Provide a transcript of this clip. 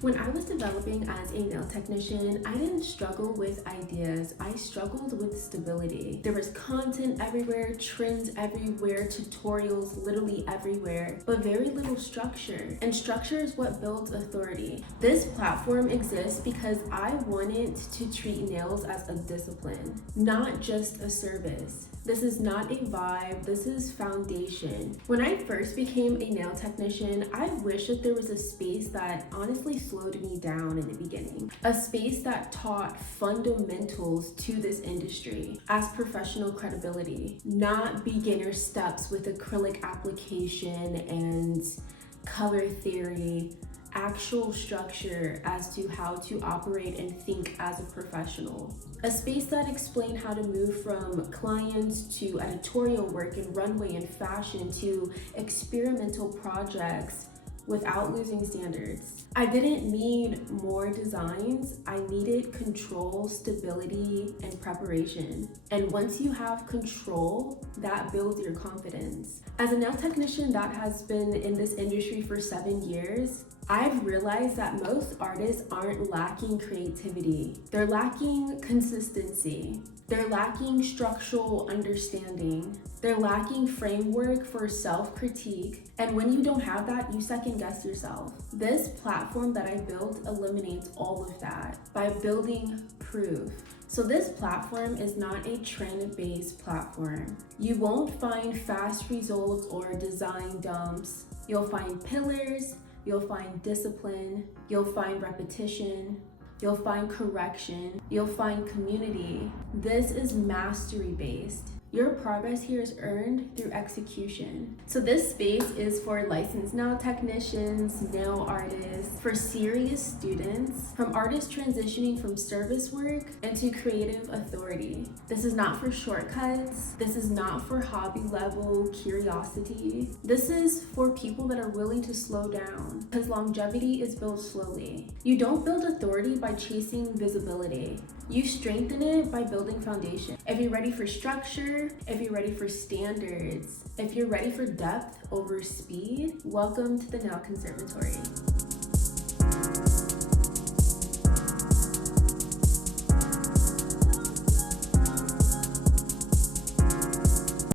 When I was developing as a nail technician, I didn't struggle with ideas, I struggled with stability. There was content everywhere, trends everywhere, tutorials literally everywhere, but very little structure. And structure is what builds authority. This platform exists because I wanted to treat nails as a discipline, not just a service. This is not a vibe, this is foundation. When I first became a nail technician, I wish that there was a space that honestly slowed me down in the beginning. A space that taught fundamentals to this industry as professional credibility, not beginner steps with acrylic application and color theory, actual structure as to how to operate and think as a professional. A space that explained how to move from clients to editorial work and runway and fashion to experimental projects without losing standards. I didn't need more designs, I needed control, stability, and preparation. And once you have control, that builds your confidence. As a nail technician that has been in this industry for 7 years, I've realized that most artists aren't lacking creativity. They're lacking consistency. They're lacking structural understanding. They're lacking framework for self-critique. And when you don't have that, you second guess yourself. This platform that I built eliminates all of that by building proof. So this platform is not a trend-based platform. You won't find fast results or design dumps. You'll find pillars, you'll find discipline, you'll find repetition, you'll find correction, you'll find community. This is mastery based. Your progress here is earned through execution. So this space is for licensed nail technicians, nail artists, for serious students, from artists transitioning from service work into creative authority. This is not for shortcuts. This is not for hobby level curiosity. This is for people that are willing to slow down, because longevity is built slowly. You don't build authority by chasing visibility. You strengthen it by building foundation. If you're ready for structure, if you're ready for standards, if you're ready for depth over speed, welcome to the Nail Conservatory.